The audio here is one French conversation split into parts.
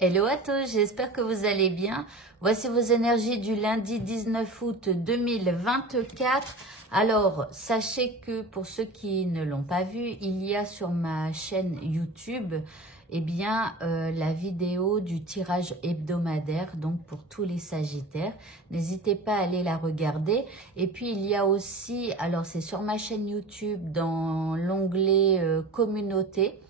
Hello à tous, j'espère que vous allez bien. Voici vos énergies du lundi 19 août 2024. Alors, sachez que pour ceux qui ne l'ont pas vu, il y a sur ma chaîne YouTube la vidéo du tirage hebdomadaire, donc pour tous les Sagittaires. N'hésitez pas à aller la regarder. Et puis, il y a aussi, alors c'est sur ma chaîne YouTube, dans l'onglet Communauté.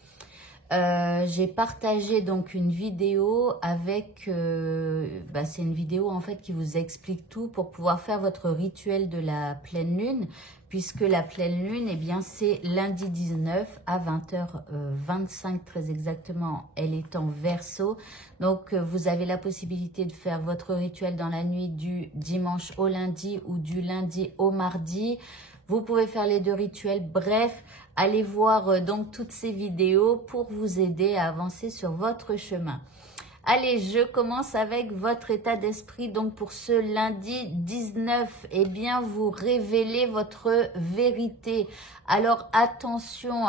J'ai partagé donc une vidéo avec, c'est une vidéo en fait qui vous explique tout pour pouvoir faire votre rituel de la pleine lune, puisque la pleine lune, c'est lundi 19 à 20h25 très exactement, elle est en Verseau. Donc vous avez la possibilité de faire votre rituel dans la nuit du dimanche au lundi ou du lundi au mardi. Vous pouvez faire les deux rituels. Bref, allez voir donc toutes ces vidéos pour vous aider à avancer sur votre chemin. Allez, je commence avec votre état d'esprit. Donc pour ce lundi 19, vous révélez votre vérité. Alors attention,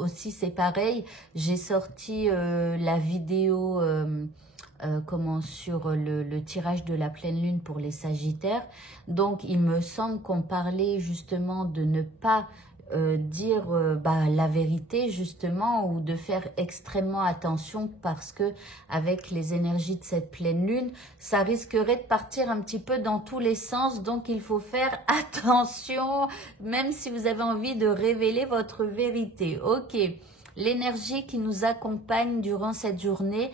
aussi c'est pareil, j'ai sorti la vidéo sur le tirage de la pleine lune pour les Sagittaires. Donc il me semble qu'on parlait justement de ne pas dire la vérité justement, ou de faire extrêmement attention, parce que avec les énergies de cette pleine lune, ça risquerait de partir un petit peu dans tous les sens. Donc il faut faire attention, même si vous avez envie de révéler votre vérité. Ok. L'énergie qui nous accompagne durant cette journée,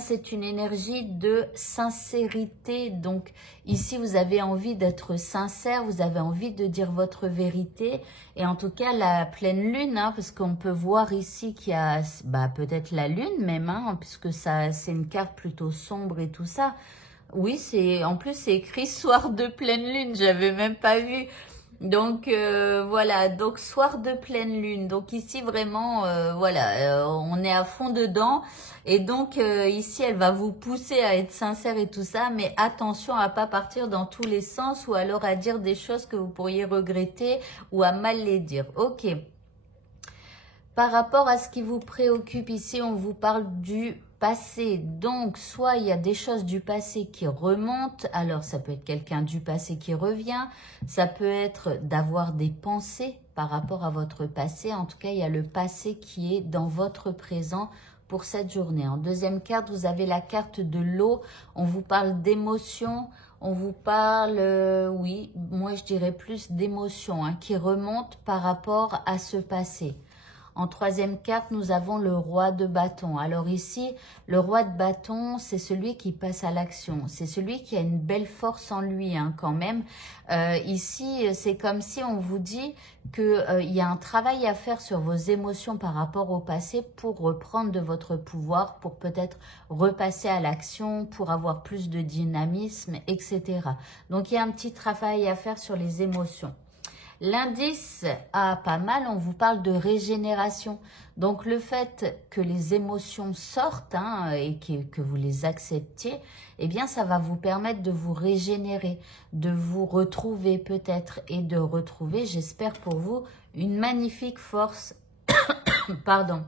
c'est une énergie de sincérité. Donc ici, vous avez envie d'être sincère, vous avez envie de dire votre vérité. Et en tout cas, la pleine lune, parce qu'on peut voir ici qu'il y a peut-être la lune même, puisque ça, c'est une carte plutôt sombre et tout ça. Oui, en plus c'est écrit soir de pleine lune, j'avais même pas vu. Donc voilà, donc soir de pleine lune. Donc ici vraiment, on est à fond dedans. Et donc ici, elle va vous pousser à être sincère et tout ça. Mais attention à pas partir dans tous les sens, ou alors à dire des choses que vous pourriez regretter, ou à mal les dire. Ok. Par rapport à ce qui vous préoccupe ici, on vous parle du passé. Donc, soit il y a des choses du passé qui remontent. Alors, ça peut être quelqu'un du passé qui revient. Ça peut être d'avoir des pensées par rapport à votre passé. En tout cas, il y a le passé qui est dans votre présent pour cette journée. En deuxième carte, vous avez la carte de l'eau. On vous parle d'émotions. On vous parle, oui, moi je dirais plus d'émotions qui remontent par rapport à ce passé. En troisième carte, nous avons le roi de bâton. Alors ici, le roi de bâton, c'est celui qui passe à l'action. C'est celui qui a une belle force en lui quand même. Ici, c'est comme si on vous dit qu'il y a un travail à faire sur vos émotions par rapport au passé, pour reprendre de votre pouvoir, pour peut-être repasser à l'action, pour avoir plus de dynamisme, etc. Donc, il y a un petit travail à faire sur les émotions. L'indice a pas mal, on vous parle de régénération. Donc le fait que les émotions sortent et que vous les acceptiez, ça va vous permettre de vous régénérer, de vous retrouver peut-être, et de retrouver, j'espère pour vous, une magnifique force. Pardon.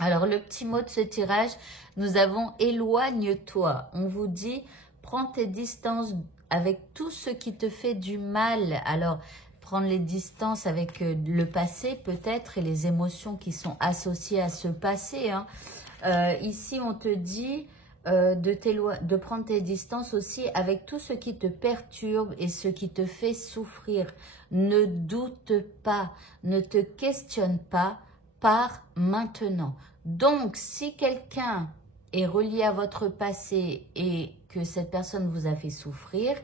Alors le petit mot de ce tirage, nous avons éloigne-toi. On vous dit, prends tes distances avec tout ce qui te fait du mal. Alors, prendre les distances avec le passé peut-être, et les émotions qui sont associées à ce passé. Ici, on te dit de prendre tes distances aussi avec tout ce qui te perturbe et ce qui te fait souffrir. Ne doute pas, ne te questionne pas, pars maintenant. Donc, si quelqu'un est relié à votre passé et que cette personne vous a fait souffrir,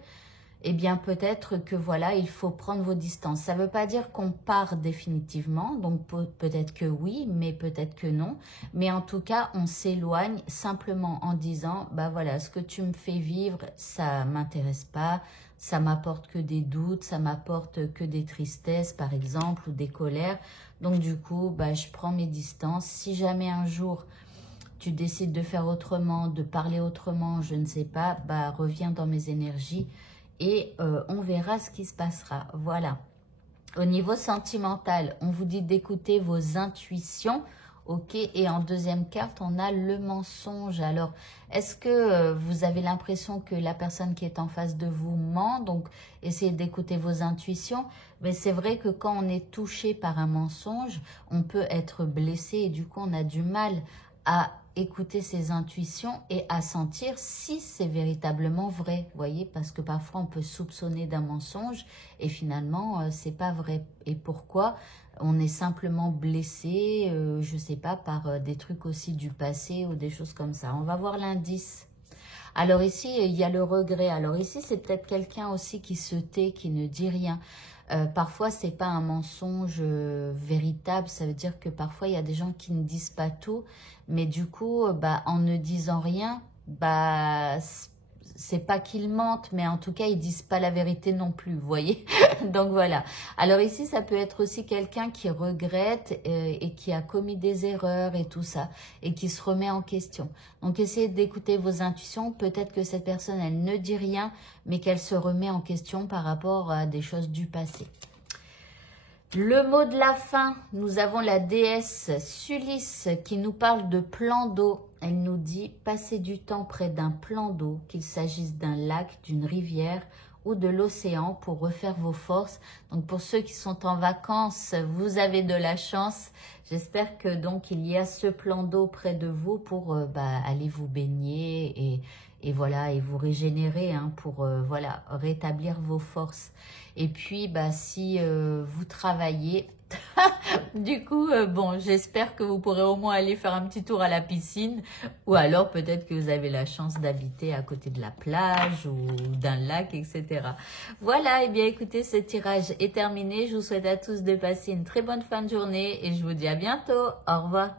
peut-être que voilà, il faut prendre vos distances. Ça ne veut pas dire qu'on part définitivement, donc peut-être que oui, mais peut-être que non. Mais en tout cas, on s'éloigne simplement en disant, voilà, ce que tu me fais vivre, ça m'intéresse pas, ça m'apporte que des doutes, ça m'apporte que des tristesses, par exemple, ou des colères. Donc du coup, je prends mes distances. Si jamais un jour tu décides de faire autrement, de parler autrement, je ne sais pas, reviens dans mes énergies. Et on verra ce qui se passera. Voilà. Au niveau sentimental, on vous dit d'écouter vos intuitions Ok, et en deuxième carte, on a le mensonge. Alors, est-ce que vous avez l'impression que la personne qui est en face de vous ment? Donc, essayez d'écouter vos intuitions. Mais c'est vrai que quand on est touché par un mensonge, on peut être blessé et du coup, on a du mal à écouter ses intuitions et à sentir si c'est véritablement vrai. Vous voyez, parce que parfois, on peut soupçonner d'un mensonge et finalement, c'est pas vrai. Et pourquoi? On est simplement blessé, je sais pas, par des trucs aussi du passé ou des choses comme ça. On va voir l'indice. Alors ici, il y a le regret. Alors ici, c'est peut-être quelqu'un aussi qui se tait, qui ne dit rien. Parfois, c'est pas un mensonge véritable. Ça veut dire que parfois, il y a des gens qui ne disent pas tout. Mais du coup, bah, en ne disant rien, bah, c'est pas qu'ils mentent, mais en tout cas, ils disent pas la vérité non plus, vous voyez. Donc voilà. Alors ici, ça peut être aussi quelqu'un qui regrette et qui a commis des erreurs et tout ça, et qui se remet en question. Donc essayez d'écouter vos intuitions. Peut-être que cette personne, elle ne dit rien, mais qu'elle se remet en question par rapport à des choses du passé. Le mot de la fin, nous avons la déesse Sulis qui nous parle de plan d'eau. Elle nous dit « Passez du temps près d'un plan d'eau, qu'il s'agisse d'un lac, d'une rivière ou de l'océan pour refaire vos forces. » Donc pour ceux qui sont en vacances, vous avez de la chance. J'espère que donc il y a ce plan d'eau près de vous pour aller vous baigner et voilà, et vous régénérer pour voilà, rétablir vos forces. Et puis, si vous travaillez, du coup, bon, j'espère que vous pourrez au moins aller faire un petit tour à la piscine. Ou alors, peut-être que vous avez la chance d'habiter à côté de la plage ou d'un lac, etc. Voilà, et bien écoutez, ce tirage est terminé. Je vous souhaite à tous de passer une très bonne fin de journée et je vous dis à bientôt. Au revoir.